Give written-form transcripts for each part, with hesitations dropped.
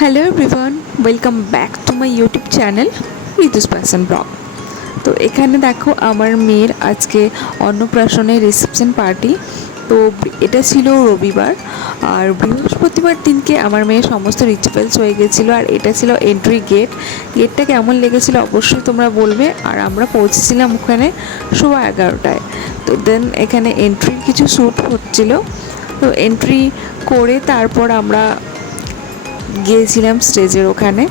Hello everyone, welcome back to my YouTube channel ঋতুস person blog. তো এখানে দেখো আমার মেয়ের আজকে অন্নপ্রাশনের রিসেপশন পার্টি। তো এটা ছিল রবিবার, আর বৃহস্পতিবার দিনকে আমার মেয়ের সমস্ত রিচুয়ালস হয়ে গেছিলো। আর এটা ছিল এন্ট্রি গেট। গেটটা কেমন লেগেছিলো অবশ্যই তোমরা বলবে। আর আমরা পৌঁছেছিলাম ওখানে 11:15টায়। তো দেন এখানে এন্ট্রির কিছু শ্যুট হচ্ছিল। তো এন্ট্রি করে তারপর আমরা গিয়েছিলাম স্টেজের ওখানে।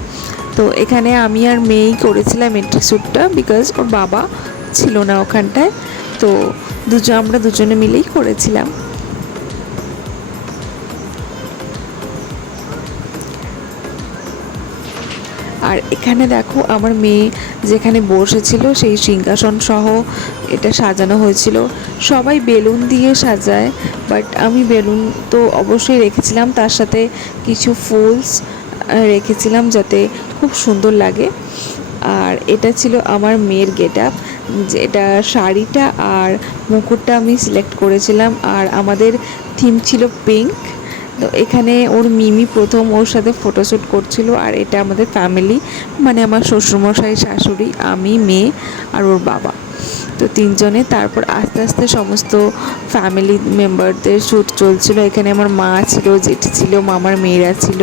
তো এখানে আমি আর মেয়েই করেছিলাম এন্ট্রি শ্যুটটা, বিকজ ওর বাবা ছিল না ওখানটায়। তো আমরা দুজনে মিলেই করেছিলাম। আর এখানে দেখো আমার মেয়ে যেখানে বসেছিল সেই সিংহাসন সহ এটা সাজানো হয়েছিল। সবাই বেলুন দিয়ে সাজায়, বাট আমি বেলুন তো অবশ্যই রেখেছিলাম, তার সাথে কিছু ফুলস রেখেছিলাম যাতে খুব সুন্দর লাগে। আর এটা ছিল আমার মেয়ের গেট আপ, যেটা শাড়িটা আর মুকুটটা আমি সিলেক্ট করেছিলাম। আর আমাদের থিম ছিল পিঙ্ক। তো এখানে ওর মিমি প্রথম ওর সাথে ফটোশ্যুট করছিল। আর এটা আমাদের ফ্যামিলি, মানে আমার শ্বশুরমশাই, শাশুড়ি, আমি, মেয়ে আর ওর বাবা। তো তিনজনে। তারপর আস্তে আস্তে সমস্ত ফ্যামিলি মেম্বারদের শ্যুট চলছিল। এখানে আমার মা ছিল, জেঠি ছিল, মামার মেয়েরা ছিল।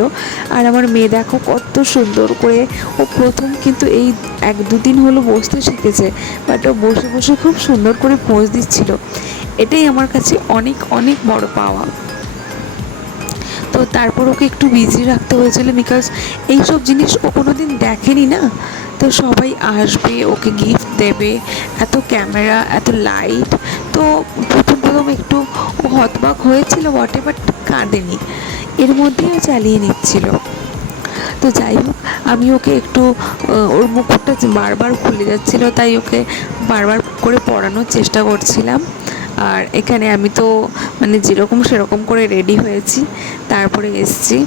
আর আমার মেয়ে দেখো কত সুন্দর করে, ও প্রথম কিন্তু এই 1-2 দিন হলো বসতে শিখেছে, বাট ও বসে বসে খুব সুন্দর করে পোজ দিচ্ছিল। এটাই আমার কাছে অনেক অনেক বড় পাওয়া। তো তারপর ওকে একটু বিজি রাখতে হয়েছিল, বিকজ এইসব জিনিস ও কোনো দিন দেখেনি না। তো সবাই আসবে, ওকে গিফট দেবে, এত ক্যামেরা, এত লাইট। তো প্রথম একটু ও হতবাক হয়েছিল বটে, বাট কাঁদেনি, এর মধ্যেও চালিয়ে নিচ্ছিল। তো যাই হোক, আমি ওকে একটু ওর মুখটা বারবার খুলে যাচ্ছিলো, তাই ওকে বারবার করে পড়ানোর চেষ্টা করছিলাম। আর এখানে আমি তো মানে যেরকম সেরকম করে রেডি হয়েছি, তারপরে এসছি।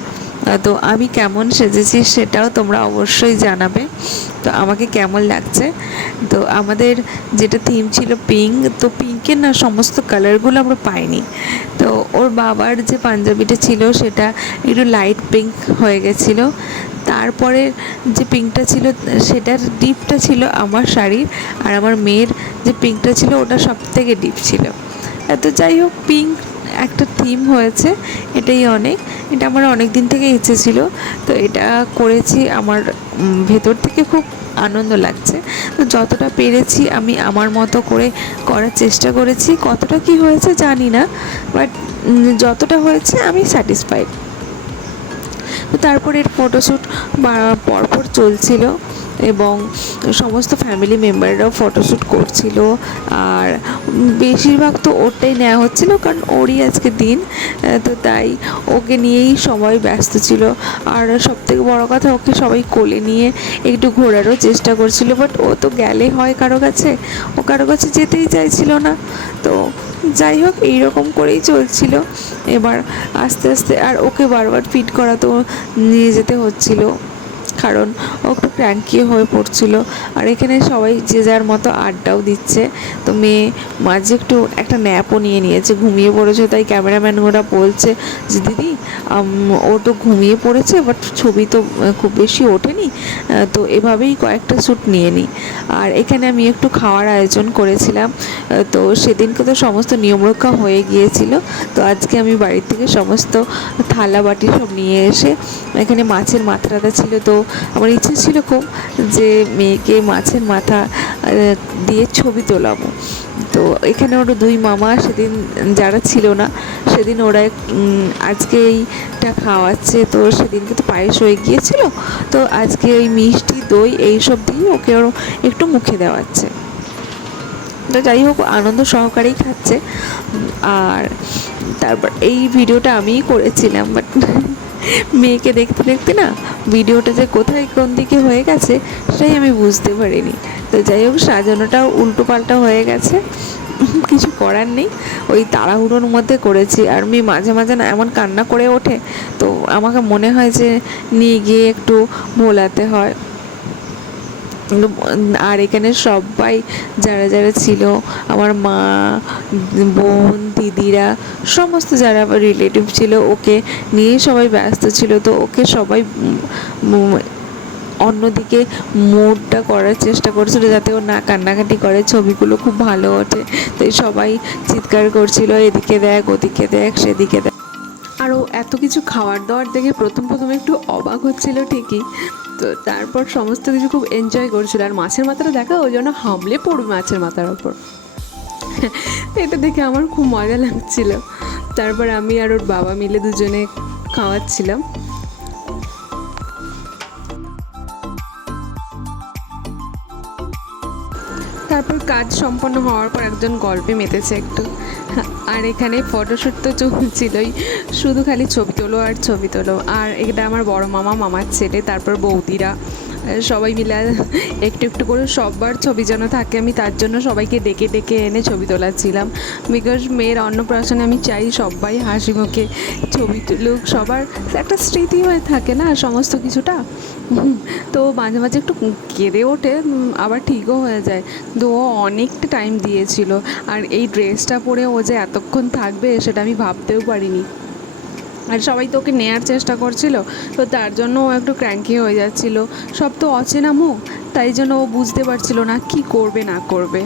তো আমি কেমন সেজেছি সেটাও তোমরা অবশ্যই জানাবে, তো আমাকে কেমন লাগছে। তো আমাদের যেটা থিম ছিল পিঙ্ক, তো পিঙ্কের না সমস্ত কালারগুলো আমরা পাইনি। তো ওর বাবার যে পাঞ্জাবিটা ছিল সেটা একটু লাইট পিঙ্ক হয়ে গেছিলো। তারপরে যে পিঙ্কটা ছিল সেটার ডিপটা ছিল আমার শাড়ির, আর আমার মেয়ের যে পিঙ্কটা ছিল ওটা সবথেকে ডিপ ছিল। তো যাই হোক, পিঙ্ক একটা থিম হয়েছে, এটাই অনেক। এটা আমার অনেক দিন থেকে ইচ্ছে ছিল, তো এটা করেছি। আমার ভেতর থেকে খুব আনন্দ লাগছে। তো যতটা পেরেছি আমি আমার মতো করে করার চেষ্টা করেছি। কতটা কি হয়েছে জানি না, বাট যতটা হয়েছে আমি স্যাটিসফাইড। তো তারপরে ফটোশ্যুট পরপর চলছিল, এবং সমস্ত ফ্যামিলি মেম্বাররাও ফটোশ্যুট করছিল। আর বেশিরভাগ তো ওরটাই নেওয়া হচ্ছিল, কারণ ওরই আজকে দিন। তো তাই ওকে নিয়েই সবাই ব্যস্ত ছিল। আর সবথেকে বড় কথা, ওকে সবাই কোলে নিয়ে একটু ঘোরারও চেষ্টা করছিল, বাট ও তো গেলে হয় কারো কাছে, ও কারো কাছে যেতেই চাইছিল না। তো যাই হোক, এইরকম করেই চলছিল। এবার আস্তে আস্তে আর ওকে বারবার ফিট করাতেও নিয়ে যেতে হচ্ছিল, কারণ ও একটু ক্র্যাঙ্কি হয়ে পড়ছিল। আর এখানে সবাই যে যার মতো আড্ডাও দিচ্ছে। তো মেয়ে মাঝে একটু একটা ন্যাপও নিয়ে নিয়েছে, ঘুমিয়ে পড়েছে। তাই ক্যামেরাম্যান ওরা বলছে যে দিদি ও তো ঘুমিয়ে পড়েছে, বাট ছবি তো খুব বেশি ওঠেনি, তো এভাবেই কয়েকটা শ্যুট নিয়ে নিই। আর এখানে আমি একটু খাওয়ার আয়োজন করেছিলাম। তো সেদিনকে তো সমস্ত নিয়মরক্ষা হয়ে গিয়েছিল। তো আজকে আমি বাড়ির থেকে সমস্ত থালা বাটি সব নিয়ে এসে এখানে মাছের মাথাটা ছিল। তো আমার ইচ্ছে ছিল খুব যে মেয়েকে মাছের মাথা দিয়ে ছবি তোলাবো। তো এখানে ওর 2 মামা সেদিন যারা ছিল না, সেদিন ওরা আজকে এইটা খাওয়াচ্ছে। তো সেদিনকে তো পায়েস হয়ে গিয়েছিল, তো আজকে ওই মিষ্টি দই এইসব দিয়ে ওকে ওর একটু মুখে দেওয়াচ্ছে। তো যাই হোক, আনন্দ সহকারেই খাচ্ছে। আর তারপর এই ভিডিওটা আমিই করেছিলাম, বাট মেয়েকে দেখতে দেখতে না ভিডিওটা যে কোথায় কোন দিকে হয়ে গেছে সেটাই আমি বুঝতে পারিনি। তো যাই হোক, সাজানোটাও উল্টো পাল্টা হয়ে গেছে, কিছু করার নেই, ওই তাড়াহুড়োর মধ্যে করেছি। আর মেয়ে মাঝে মাঝে না এমন কান্না করে ওঠে, তো আমাকে মনে হয় যে নিয়ে গিয়ে একটু ভোলাতে হয়। আর এখানে সবাই যারা যারা ছিল, আমার মা, বোন, দিদিরা সমস্ত যারা রিলেটিভ ছিল ওকে নিয়ে সবাই ব্যস্ত ছিল, তো ওকে সবাই অন্যদিকে মুডটা করার চেষ্টা করছিল যাতে ও না কান্নাকাটি করে, ছবিগুলো খুব ভালো ওঠে। তাই সবাই চিৎকার করছিল, এদিকে দেখ, ওদিকে দেখ, সেদিকে দেখ। আর ও এত কিছু খাবার দাবার দেখে প্রথম একটু অবাক হচ্ছিল ঠিকই, তো তারপর সমস্ত কিছু খুব এনজয় করছিল। আর মাছের মাথাটা দেখা ওই জন্য হামলে পড়বে মাছের মাথার ওপর। এটা দেখে আমার খুব মজা লাগছিল। তারপর আমি আর ওর বাবা মিলে দুজনে খাওয়াচ্ছিলাম। তারপর কাজ সম্পন্ন হওয়ার পর একজন গল্পে মেতেছে একটু। আর এখানে ফটোশ্যুট তো চলছিলই, শুধু খালি ছবি তোলো আর ছবি তোলো। আর এটা আমার বড় মামা, মামার ছেলে, তারপর বৌদিরা সবাই মিলে একটু একটু করে সবার ছবি যেন থাকে, আমি তার জন্য সবাইকে ডেকে ডেকে এনে ছবি তোলাচ্ছিলাম। বিকজ মেয়ের অন্নপ্রাশনে আমি চাই সবাই হাসি মুখে ছবি তুলুক, সবার একটা স্মৃতি হয়ে থাকে না সমস্ত কিছুটা। তো মাঝে মাঝে একটু কেঁদে ওঠে, আবার ঠিকও হয়ে যায়। তো ও অনেকটা টাইম দিয়েছিল, আর এই ড্রেসটা পরে ও যে এতক্ষণ থাকবে সেটা আমি ভাবতেও পারিনি। আর সবাই তো ওকে নেওয়ার চেষ্টা করছিল, তো তার জন্য ও একটু ক্র্যাঙ্কি হয়ে যাচ্ছিল। সব তো অচেনা মুখ, তাই জন্য ও বুঝতে পারছিল না কি করবে না করবে।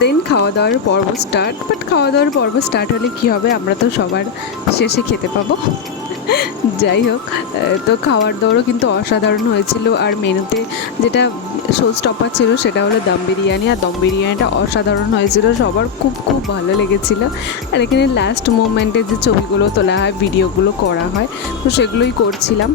দেন খাওয়া দাওয়ার পর্ব স্টার্ট। বাট খাওয়া দাওয়ার পর্ব স্টার্ট হলে কী হবে, আমরা তো সবার শেষে খেতে পাবো। যাই হোক, তো খাওয়ার দাওয়ারও কিন্তু অসাধারণ হয়েছিল। আর মেনুতে যেটা শো স্টপার ছিল সেটা হলো দম বিরিয়ানি, আর দম বিরিয়ানিটা অসাধারণ হয়েছিল, সবার খুব খুব ভালো লেগেছিলো। আর এখানে লাস্ট মোমেন্টে যে ছবিগুলো তোলা হয়, ভিডিওগুলো করা হয়, তো সেগুলোই করছিলাম।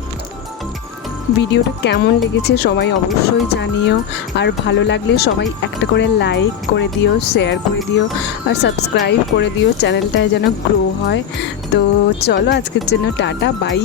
ভিডিওটা কেমন লেগেছে সবাই অবশ্যই জানিও। আর ভালো লাগলে সবাই একটা করে লাইক করে দিও, শেয়ার করে দিও, আর সাবস্ক্রাইব করে দিও, চ্যানেলটায় যেন গ্রো হয়। তো চলো আজকের জন্য টাটা, বাই।